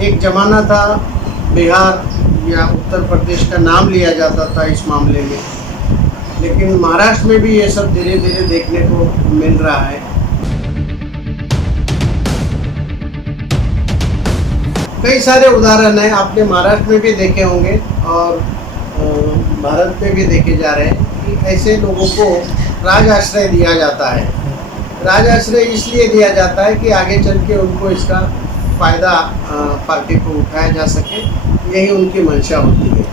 एक ज़माना था बिहार या उत्तर प्रदेश का नाम लिया जाता था इस मामले में, लेकिन महाराष्ट्र में भी ये सब धीरे धीरे देखने को मिल रहा है। कई सारे उदाहरण हैं, आपने महाराष्ट्र में भी देखे होंगे और भारत में भी देखे जा रहे हैं कि ऐसे लोगों को राज आश्रय दिया जाता है। राज आश्रय इसलिए दिया जाता है कि आगे चल के उनको इसका फ़ायदा पार्टी को उठाया जा सके, यही उनकी मंशा होती है।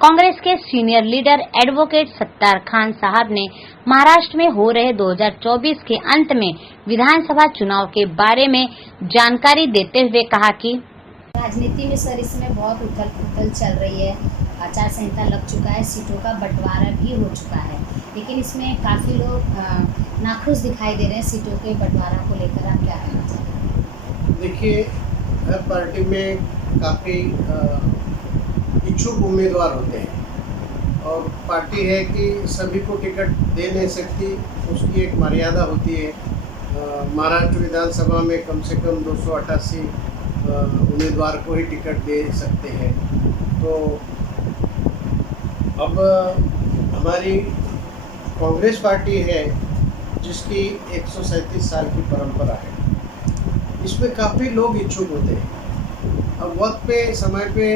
कांग्रेस के senior leader advocate Sattar Khan साहब ने महाराष्ट्र में हो रहे 2024 के अंत में विधानसभा चुनाव के बारे में जानकारी देते हुए कहा कि राजनीति में सर इसमें बहुत उथल पुथल चल रही है। आचार संहिता लग चुका है, सीटों का बंटवारा भी हो चुका है, लेकिन इसमें काफ़ी लोग नाखुश दिखाई दे रहे हैं सीटों के बंटवारा को लेकर। आप क्या कहना चाहेंगे? देखिए, हर पार्टी में काफ़ी इच्छुक उम्मीदवार होते हैं और पार्टी है कि सभी को टिकट दे नहीं सकती, उसकी एक मर्यादा होती है। महाराष्ट्र विधानसभा में कम से कम 288 उम्मीदवार को ही टिकट दे सकते हैं। तो अब हमारी कांग्रेस पार्टी है जिसकी 137 साल की परंपरा है, इसमें काफ़ी लोग इच्छुक होते हैं। अब वक्त पे समय पे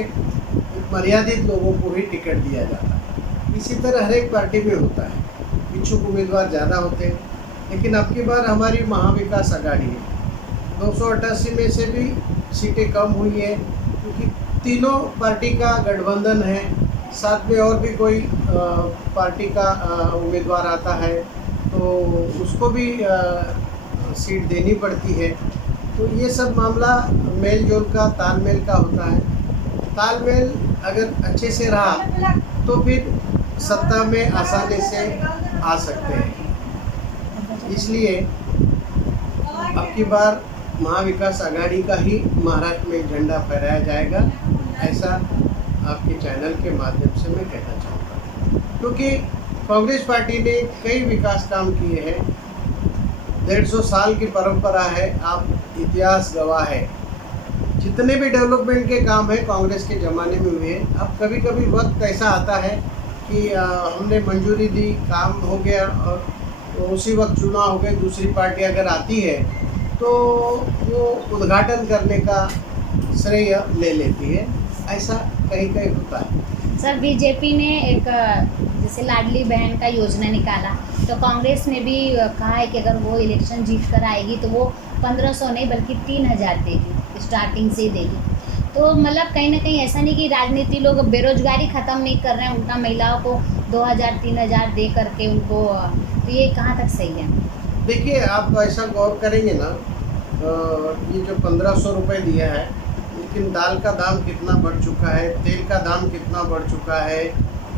मर्यादित लोगों को ही टिकट दिया जाता है। इसी तरह हर एक पार्टी में होता है, इच्छुक उम्मीदवार ज़्यादा होते हैं, लेकिन अब की बार हमारी महाविकास आघाड़ी है। 288 में से भी सीटें कम हुई है क्योंकि तीनों पार्टी का गठबंधन है, साथ में और भी कोई पार्टी का उम्मीदवार आता है तो उसको भी सीट देनी पड़ती है। तो ये सब मामला मेल जोल का, तालमेल का होता है। तालमेल अगर अच्छे से रहा तो फिर सत्ता में आसानी से आ सकते हैं। इसलिए अब की बार महाविकास आघाड़ी का ही महाराष्ट्र में झंडा फहराया जाएगा, ऐसा आपके चैनल के माध्यम से मैं कहना चाहूँगा। क्योंकि कांग्रेस पार्टी ने कई विकास काम किए हैं, 150 साल की परंपरा है, आप इतिहास गवाह है। जितने भी डेवलपमेंट के काम हैं कांग्रेस के ज़माने में हुए। अब कभी कभी वक्त ऐसा आता है कि हमने मंजूरी दी, काम हो गया और तो उसी वक्त चुनाव हो गए, दूसरी पार्टी अगर आती है तो वो उद्घाटन करने का श्रेय ले लेती है, ऐसा कहीं कहीं होता है। सर, बीजेपी ने एक जैसे लाडली बहन का योजना निकाला, तो कांग्रेस ने भी कहा है कि अगर वो इलेक्शन जीत कर आएगी तो वो 1500 नहीं बल्कि 3000 देगी, स्टार्टिंग से देगी। तो मतलब कहीं ना कहीं ऐसा नहीं कि राजनीति लोग बेरोजगारी ख़त्म नहीं कर रहे हैं, उल्टा महिलाओं को 2000-3000 दे करके उनको, तो ये कहाँ तक सही है? देखिए, आप ऐसा गौर करेंगे ना, ये जो 1500 रुपये दिया है, लेकिन दाल का दाम कितना बढ़ चुका है, तेल का दाम कितना बढ़ चुका है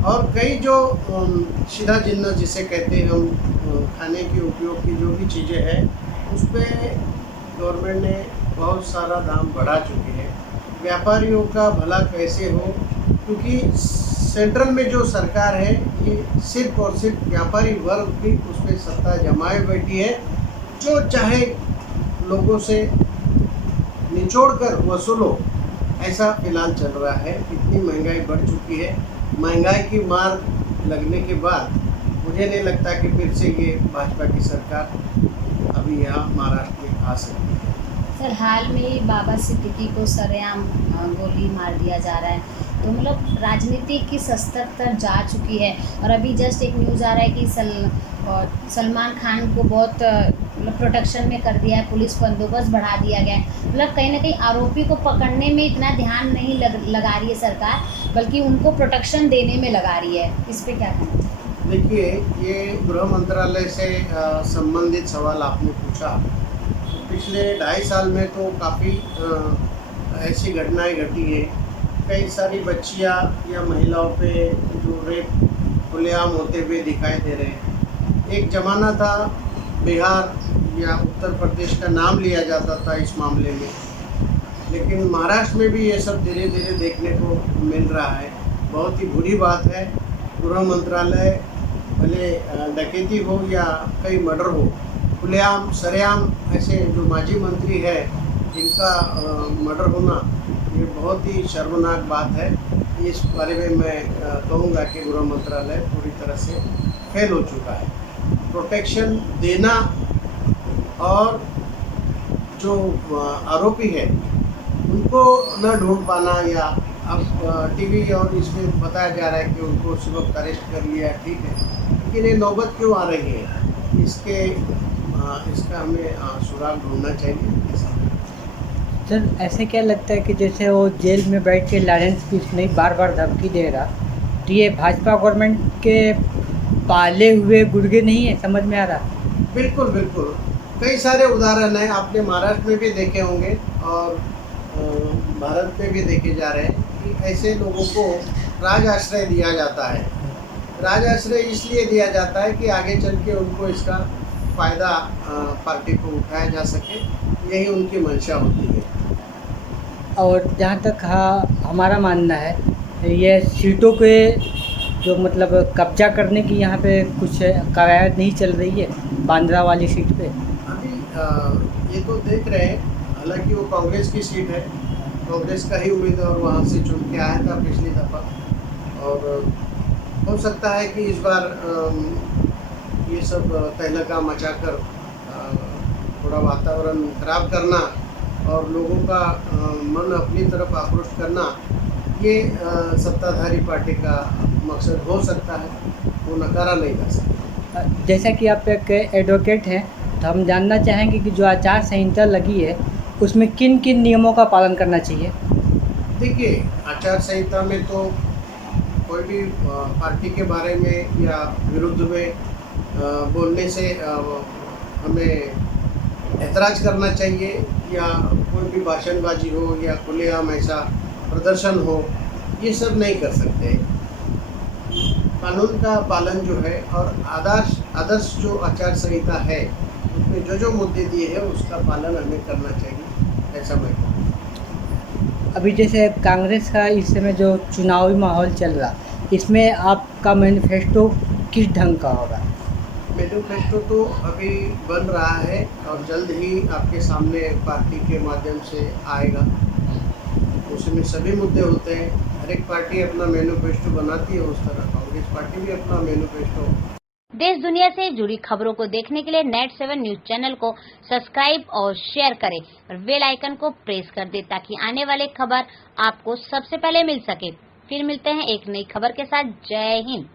और कई जो सीधा जिन्नस जिसे कहते हैं हम, खाने के उपयोग की जो भी चीज़ें हैं उस पर गवर्नमेंट ने बहुत सारा दाम बढ़ा चुके हैं। व्यापारियों का भला कैसे हो, क्योंकि सेंट्रल में जो सरकार है ये सिर्फ और सिर्फ व्यापारी वर्ग भी उस पर सत्ता जमाए बैठी है, जो चाहे लोगों से निचोड़ कर वसूलो, ऐसा फिलहाल चल रहा है। इतनी महंगाई बढ़ चुकी है, महंगाई की मार लगने के बाद मुझे नहीं लगता कि फिर से ये भाजपा की सरकार अभी यहाँ महाराष्ट्र में आ सकती है। सर, हाल में ही बाबा सिद्दीकी को सरेआम गोली मार दिया जा रहा है, तो मतलब राजनीति की स्तर तक जा चुकी है। और अभी जस्ट एक न्यूज़ आ रहा है कि सलमान खान को बहुत मतलब प्रोटेक्शन में कर दिया है, पुलिस बंदोबस्त बढ़ा दिया गया है। मतलब कहीं ना कहीं आरोपी को पकड़ने में इतना ध्यान नहीं लगा रही है सरकार, बल्कि उनको प्रोटेक्शन देने में लगा रही है। इस पर क्या कहना चाहिए? देखिए, ये गृह मंत्रालय से संबंधित सवाल आपने पूछा। पिछले 2.5 साल में तो काफ़ी ऐसी घटनाएं घटी है, कई सारी बच्चियां या महिलाओं पे जो रेप खुलेआम होते हुए दिखाई दे रहे हैं। एक ज़माना था बिहार या उत्तर प्रदेश का नाम लिया जाता था इस मामले में, लेकिन महाराष्ट्र में भी ये सब धीरे धीरे देखने को मिल रहा है। बहुत ही बुरी बात है। गृह मंत्रालय भले डकैती हो या कई मर्डर हो, खुलेआम सरेआम ऐसे जो माजी मंत्री है जिनका मर्डर होना ये बहुत ही शर्मनाक बात है। इस बारे में मैं कहूँगा कि गृह मंत्रालय पूरी तरह से फेल हो चुका है। प्रोटेक्शन देना और जो आरोपी है उनको न ढूंढ पाना, या अब टीवी और इसमें बताया जा रहा है कि उनको उस वक्त अरेस्ट कर लिया, ठीक है, लेकिन ये नौबत क्यों आ रही है, इसका हमें सुराग ढूंढना चाहिए। सर ऐसे क्या लगता है कि जैसे वो जेल में बैठ के लॉरेंस कृष्णई बार बार धमकी दे रहा, तो ये भाजपा गवर्नमेंट के पाले हुए गुर्गे नहीं है, समझ में आ रहा? बिल्कुल बिल्कुल, कई सारे उदाहरण हैं, आपने महाराष्ट्र में भी देखे होंगे और भारत में भी देखे जा रहे हैं कि ऐसे लोगों को राज आश्रय दिया जाता है। राज आश्रय इसलिए दिया जाता है कि आगे चल के उनको इसका फ़ायदा पार्टी को उठाया जा सके, यही उनकी मंशा होती है। और जहाँ तक हमारा मानना है, ये सीटों के जो मतलब कब्जा करने की यहाँ पे कुछ कवायद नहीं चल रही है बांद्रा वाली सीट पे। अभी ये तो देख रहे हैं, हालांकि वो कांग्रेस की सीट है, कांग्रेस का ही उम्मीदवार वहाँ से चुन के आया था पिछली दफ़ा, और हो सकता है कि इस बार ये सब तहलका मचाकर थोड़ा वातावरण खराब करना और लोगों का मन अपनी तरफ आक्रोश करना, ये सत्ताधारी पार्टी का मकसद हो सकता है, वो नकारा नहीं जा सकता। जैसा कि आप एक एडवोकेट हैं, तो हम जानना चाहेंगे कि जो आचार संहिता लगी है उसमें किन किन नियमों का पालन करना चाहिए? देखिए, आचार संहिता में तो कोई भी पार्टी के बारे में या विरुद्ध में बोलने से हमें ऐतराज़ करना चाहिए, या कोई भी भाषणबाजी हो या खुलेआम ऐसा प्रदर्शन हो, ये सब नहीं कर सकते। कानून का पालन जो है और आदर्श जो आचार संहिता है उसमें जो मुद्दे दिए हैं उसका पालन हमें करना चाहिए, ऐसा मैं कहूँ। अभी जैसे कांग्रेस का इस समय जो चुनावी माहौल चल रहा, इसमें आपका मैनिफेस्टो किस ढंग का होगा? मैनिफेस्टो तो अभी बन रहा है और जल्द ही आपके सामने पार्टी के माध्यम से आएगा। उसमें सभी मुद्दे होते हैं, हर एक पार्टी अपना मैनिफेस्टो बनाती है, उस तरह कांग्रेस पार्टी भी अपना मैनिफेस्टो। देश दुनिया से जुड़ी खबरों को देखने के लिए नेट7 न्यूज चैनल को सब्सक्राइब और शेयर करें और बेल आइकन को प्रेस कर दें ताकि आने वाले खबर आपको सबसे पहले मिल सके। फिर मिलते हैं एक नई खबर के साथ। जय हिंद।